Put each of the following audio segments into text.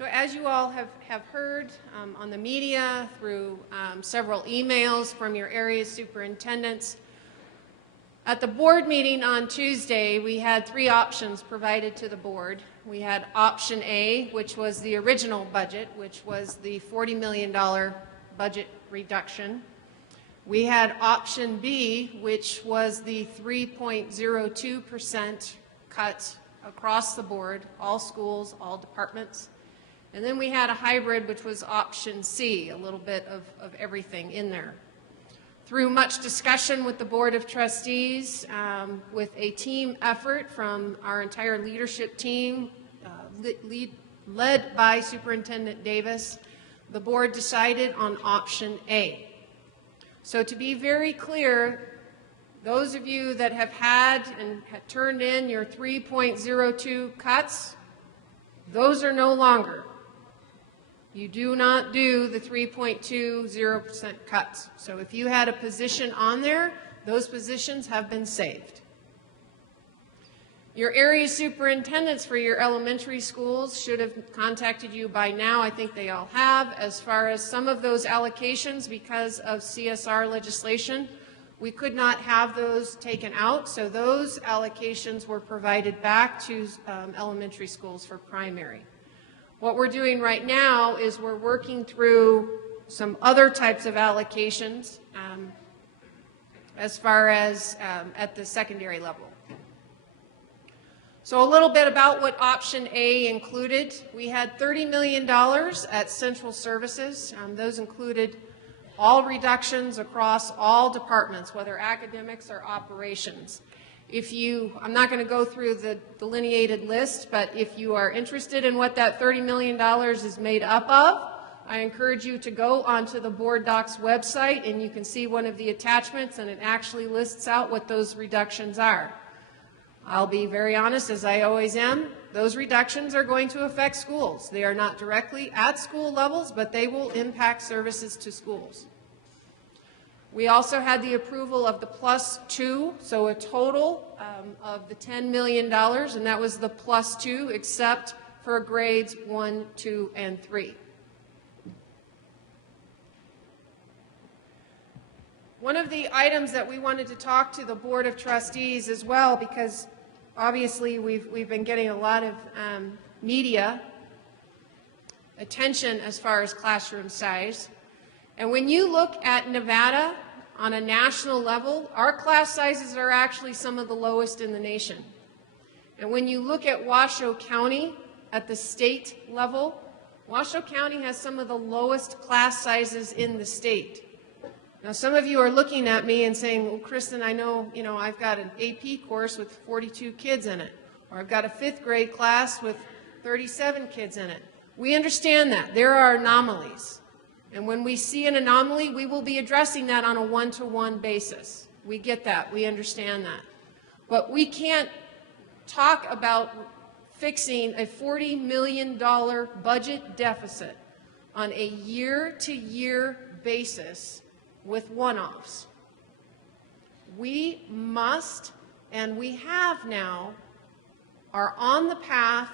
So as you all have heard on the media, through several emails from your area superintendents, at the board meeting on Tuesday, we had 3 options provided to the board. We had option A, which was the original budget, which was the $40 million budget reduction. We had option B, which was the 3.02% cut across the board, all schools, all departments. And then we had a hybrid, which was option C, a little bit of everything in there. Through much discussion with the Board of Trustees, with a team effort from our entire leadership team, led by Superintendent Davis, the board decided on option A. So to be very clear, those of you that have had and have turned in your 3.02 cuts, those are no longer. You do not do the 3.20% cuts. So if you had a position on there, those positions have been saved. Your area superintendents for your elementary schools should have contacted you by now. I think they all have. As far as some of those allocations, because of CSR legislation, we could not have those taken out. So those allocations were provided back to elementary schools for primary. What we're doing right now is we're working through some other types of allocations as far as at the secondary level. So a little bit about what option A included. We had $30 million at central services. Those included all reductions across all departments, whether academics or operations. I'm not going to go through the delineated list, but if you are interested in what that $30 million is made up of, I encourage you to go onto the Board Docs website and you can see one of the attachments, and it actually lists out what those reductions are. I'll be very honest, as I always am, those reductions are going to affect schools. They are not directly at school levels, but they will impact services to schools. We also had the approval of the +2, so a total of the $10 million, and that was the +2 except for grades 1, 2, and 3. One of the items that we wanted to talk to the Board of Trustees as well, because obviously we've been getting a lot of media attention as far as classroom size. And when you look at Nevada on a national level, our class sizes are actually some of the lowest in the nation. And when you look at Washoe County at the state level, Washoe County has some of the lowest class sizes in the state. Now, some of you are looking at me and saying, well, Kristen, I know, I've got an AP course with 42 kids in it, or I've got a 5th grade class with 37 kids in it. We understand that. There are anomalies. And when we see an anomaly, we will be addressing that on a one-to-one basis. We get that. We understand that. But we can't talk about fixing a $40 million budget deficit on a year-to-year basis with one-offs. We must, and we have now, are on the path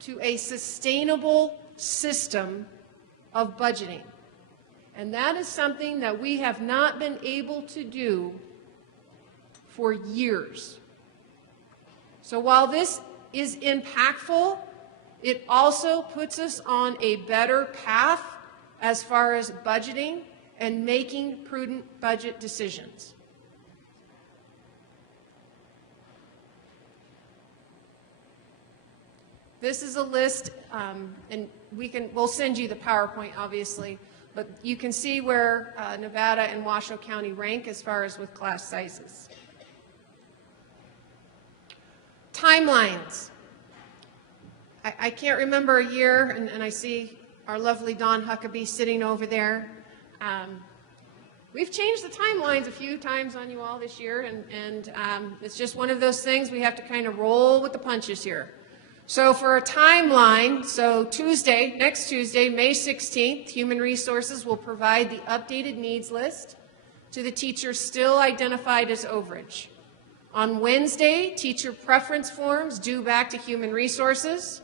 to a sustainable system of budgeting. And that is something that we have not been able to do for years. So while this is impactful, it also puts us on a better path as far as budgeting and making prudent budget decisions. This is a list, and we'll send you the PowerPoint, obviously, but you can see where Nevada and Washoe County rank as far as with class sizes. Timelines. I can't remember a year, and I see our lovely Dawn Huckabee sitting over there. We've changed the timelines a few times on you all this year, and it's just one of those things we have to kind of roll with the punches here. So for a timeline, so next Tuesday, May 16th, Human Resources will provide the updated needs list to the teachers still identified as overage. On Wednesday, teacher preference forms due back to Human Resources.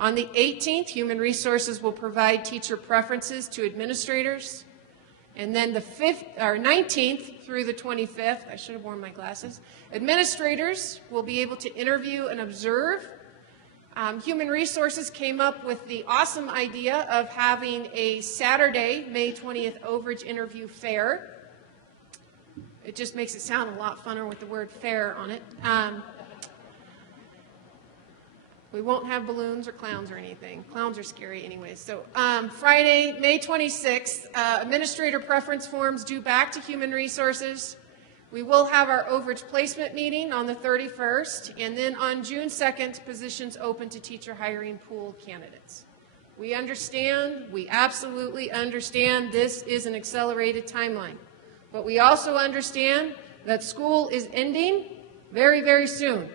On the 18th, Human Resources will provide teacher preferences to administrators. And then the 19th through the 25th, I should have worn my glasses, administrators will be able to interview and observe. Human Resources came up with the awesome idea of having a Saturday, May 20th, overage interview fair. It just makes it sound a lot funner with the word fair on it. We won't have balloons or clowns or anything. Clowns are scary anyway. So Friday, May 26th, administrator preference forms due back to Human Resources. We will have our overage placement meeting on the 31st, and then on June 2nd, positions open to teacher hiring pool candidates. We understand, we absolutely understand this is an accelerated timeline, but we also understand that school is ending very, very soon,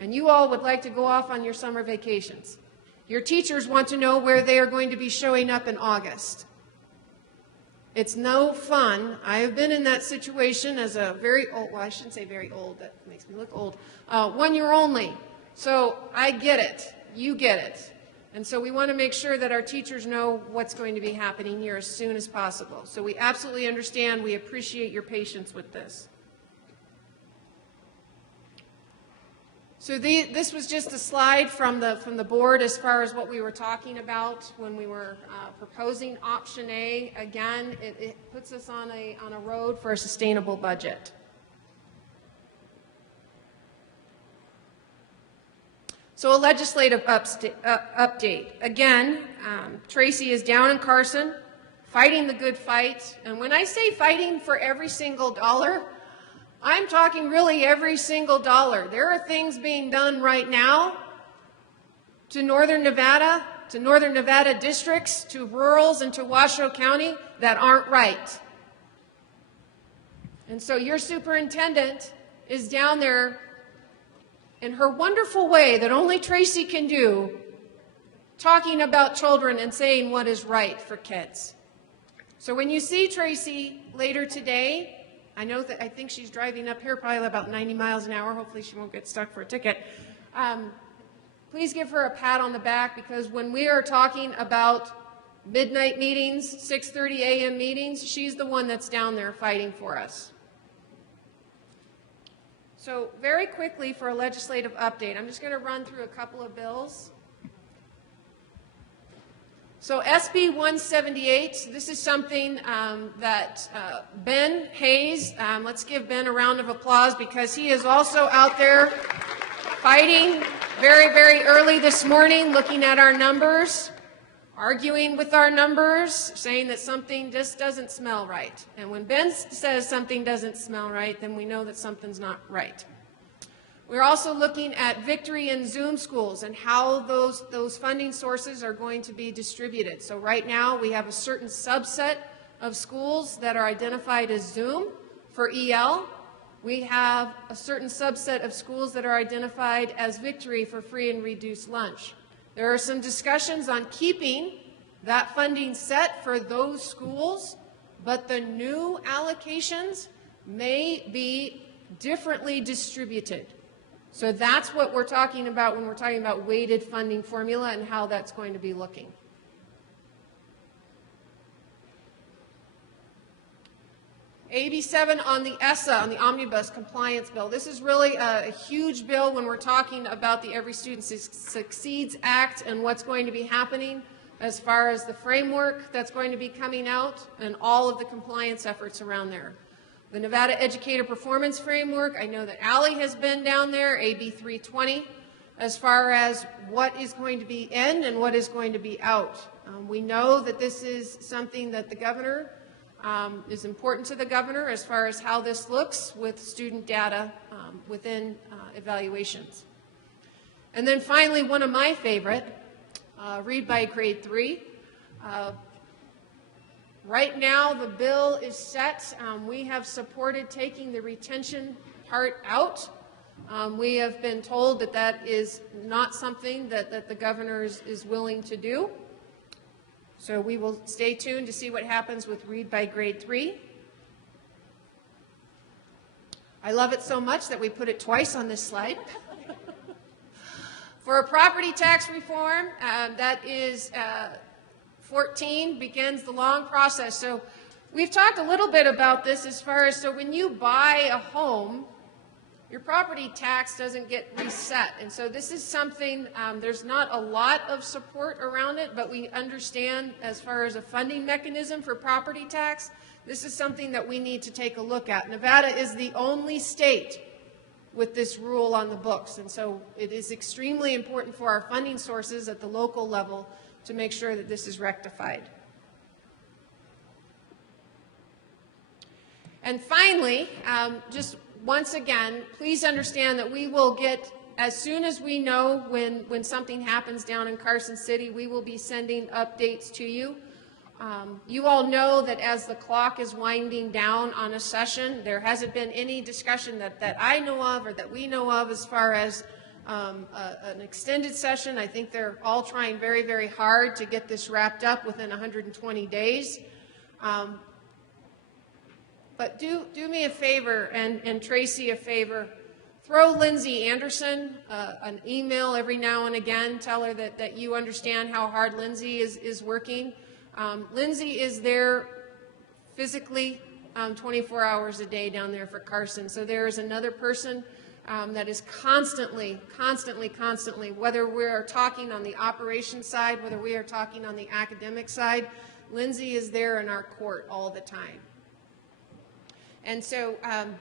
and you all would like to go off on your summer vacations. Your teachers want to know where they are going to be showing up in August. It's no fun. I have been in that situation as a very old, well, I shouldn't say very old, that makes me look old, 1 year only. So I get it. You get it. And so we want to make sure that our teachers know what's going to be happening here as soon as possible. So we absolutely understand. We appreciate your patience with this. So this was just a slide from the board as far as what we were talking about when we were proposing option A. Again, it puts us on a road for a sustainable budget. So a legislative update. Again, Tracy is down in Carson, fighting the good fight. And when I say fighting for every single dollar, I'm talking really every single dollar. There are things being done right now to Northern Nevada districts, to rurals, and to Washoe County that aren't right. And so your superintendent is down there in her wonderful way that only Tracy can do, talking about children and saying what is right for kids. So when you see Tracy later today, I think she's driving up here probably about 90 miles an hour. Hopefully she won't get stuck for a ticket. Please give her a pat on the back, because when we are talking about midnight meetings, 6:30 a.m. meetings, she's the one that's down there fighting for us. So very quickly for a legislative update, I'm just going to run through a couple of bills. So SB 178, this is something that Ben Hayes, let's give Ben a round of applause, because he is also out there fighting very, very early this morning, looking at our numbers, arguing with our numbers, saying that something just doesn't smell right. And when Ben says something doesn't smell right, then we know that something's not right. We're also looking at Victory and Zoom schools and how those funding sources are going to be distributed. So right now we have a certain subset of schools that are identified as Zoom for EL. We have a certain subset of schools that are identified as Victory for free and reduced lunch. There are some discussions on keeping that funding set for those schools, but the new allocations may be differently distributed. So that's what we're talking about when we're talking about weighted funding formula and how that's going to be looking. AB 7 on the ESSA, on the Omnibus Compliance Bill. This is really a huge bill when we're talking about the Every Student Succeeds Act and what's going to be happening as far as the framework that's going to be coming out and all of the compliance efforts around there. The Nevada Educator Performance Framework, I know that Allie has been down there, AB 320, as far as what is going to be in and what is going to be out. We know that this is something that the governor is important to the governor as far as how this looks with student data within evaluations. And then finally, one of my favorite, read by grade 3. Right now the bill is set. We have supported taking the retention part out. We have been told that that is not something that the governor is willing to do. So we will stay tuned to see what happens with read by grade 3. I love it so much that we put it twice on this slide. For a property tax reform, that is 14 begins the long process. So we've talked a little bit about this as far as, so when you buy a home, your property tax doesn't get reset. And so this is something, there's not a lot of support around it, but we understand as far as a funding mechanism for property tax, this is something that we need to take a look at. Nevada is the only state with this rule on the books. And so it is extremely important for our funding sources at the local level to make sure that this is rectified. And finally, just once again, please understand that we will get, as soon as we know when something happens down in Carson City, we will be sending updates to you. You all know that as the clock is winding down on a session, there hasn't been any discussion that I know of or that we know of as far as an extended session. I think they're all trying very, very hard to get this wrapped up within 120 days. But do me a favor and Tracy a favor. Throw Lindsay Anderson an email every now and again. Tell her that you understand how hard Lindsay is working. Lindsay is there physically 24 hours a day down there for Carson. So there is another person that is constantly, whether we're talking on the operations side, whether we are talking on the academic side, Lindsay is there in our court all the time. And so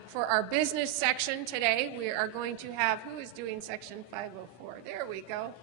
for our business section today, we are going to have, who is doing section 504? There we go.